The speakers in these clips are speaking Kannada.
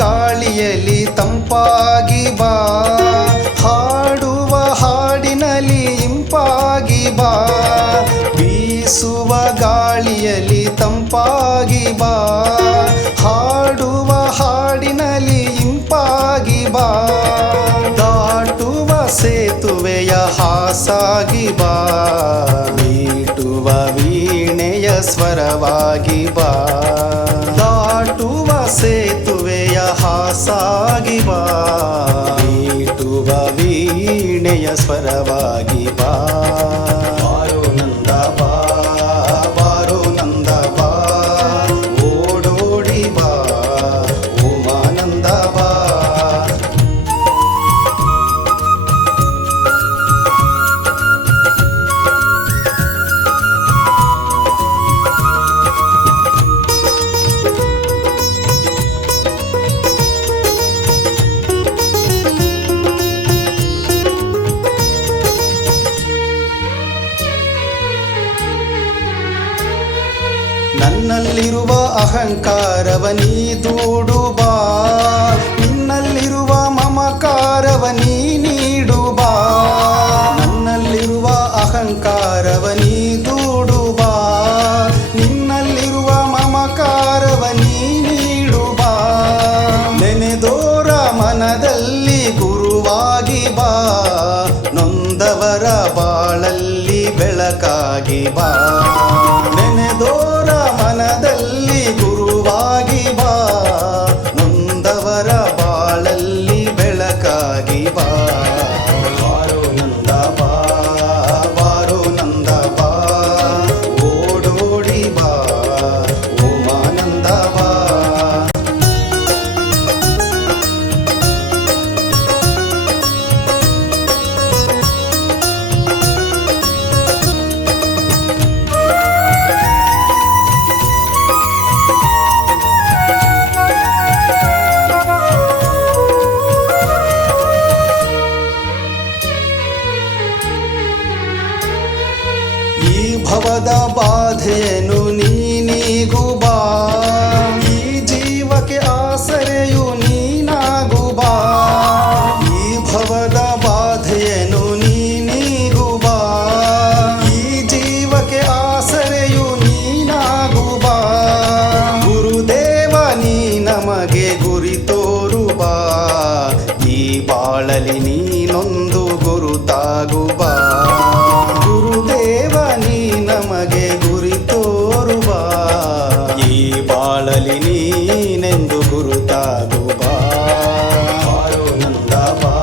ಗಾಳಿಯಲ್ಲಿ ತಂಪಾಗಿ ಬಾ, ಹಾಡುವ ಹಾಡಿನಲ್ಲಿ ಇಂಪಾಗಿ ಬಾ. ಬೀಸುವ ಗಾಳಿಯಲ್ಲಿ ತಂಪಾಗಿ ಬಾ, ಹಾಡುವ ಹಾಡಿನಲ್ಲಿ ಇಂಪಾಗಿ ಬಾ. ದಾಟುವ ಸೇತುವೆಯ ಹಾಸಾಗಿ ಬಾ, ಮೀಟುವ ವೀಣೆಯ ಸ್ವರವಾಗಿ ಬಾ. ದಾಟುವ ಸೇತುವೆಯ ಹಾಸಾಗಿ ಬಾ, ಮೀಟುವ ವೀಣೆಯ ಸ್ವರವಾಗಿ ಬಾ. ಬಾರೋ ನಂದ ಬಾ, ಬಾರೋ ನಂದ ಬಾ, ಓಡೋಡಿ ಬಾ ಉಮಾನಂದ ಬಾ. ನನ್ನಲ್ಲಿರುವ ಅಹಂಕಾರವ ನೀ ದೂಡು ಬಾ, ನಿನ್ನಲ್ಲಿರುವ ಮಮಕಾರವ ನೀ ನೀಡು ಬಾ. ನನ್ನಲ್ಲಿರುವ ಅಹಂಕಾರವ ನೀ ದೂಡು ಬಾ, ನಿನ್ನಲ್ಲಿರುವ ಮಮಕಾರವ ನೀ ನೀಡು ಬಾ. ನೆನೆದೋರ ಮನದಲ್ಲಿ ಗುರುವಾಗಿ ಬಾ, ನೊಂದವರ ಬಾಳಲ್ಲಿ ಬೆಳಕಾಗಿ ಬಾ. ನೆನೆದೋರ ಮನದಲ್ಲಿ ಗುರುವಾಗಿ ಬಾ, ನೊಂದವರ ಬಾಳಲ್ಲಿ ಬೆಳಕಾಗಿ ಬಾ. ಬಾರೋ ನಂದ ಬಾ, ಬಾರೋ ನಂದ ಬಾ, ಓಡೋಡಿ ಬಾ ಉಮಾನಂದ ಬಾ. ಈ ಭವದ ಬಾಧೆಯನ್ನು ನೀನೀಗು ಬಾ, ಈ ಜೀವಕ್ಕೆ ಆಸರೆಯು ನೀನಾಗು ಬಾ. ಈ ಭವದ ಬಾಧೆಯನ್ನು ನೀನೀಗು ಬಾ, ಈ ಜೀವಕ್ಕೆ ಆಸರೆಯು ನೀನಾಗು ಬಾ. ಗುರುದೇವ ನೀ ನಮಗೆ ಗುರಿ ತೋರು ಬಾ, ಈ ಬಾಳಲಿ ನೀನೊಂದು ಗುರುತಾಗು ಬಾ. ಗುರುದೇವ ನೀ ನಮಗೆ ಗುರಿ ತೋರು ಬಾ, ಈ ಬಾಳಲಿ ನೀನೆಂದು ಗುರುತಾಗು ಬಾ. ಬಾರೋ ನಂದ ಬಾ,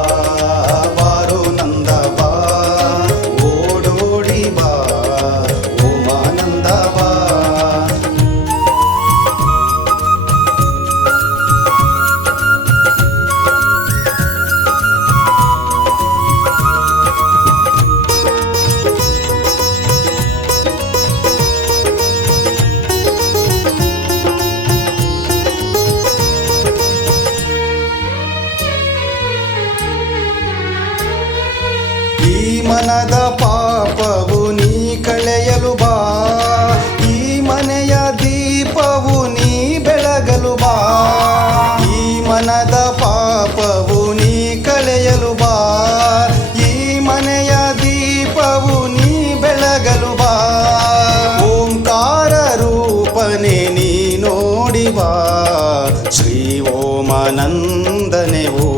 ಬಾರೋ ನಂದ ಬಾ, ಓಡೋಡಿ ಬಾ ಉಮಾನಂದ ಬಾ. ಈ ಮನದ ಪಾಪವು ನೀ ಕಳೆಯಲು ಬಾ, ಈ ಮನೆಯ ದೀಪವು ನೀ ಬೆಳಗಲು ಬಾ. ಈ ಮನದ ಪಾಪವು ನೀ ಕಳೆಯಲು ಬಾ, ಈ ಮನೆಯ ದೀಪವು ನೀ ಬೆಳಗಲು ಬಾ. ಓಂಕಾರ ರೂಪನೆ ನೀ ನೋಡಿ ಬಾ, ಶ್ರೀ ಓಮಾನಂದನೆ ಓ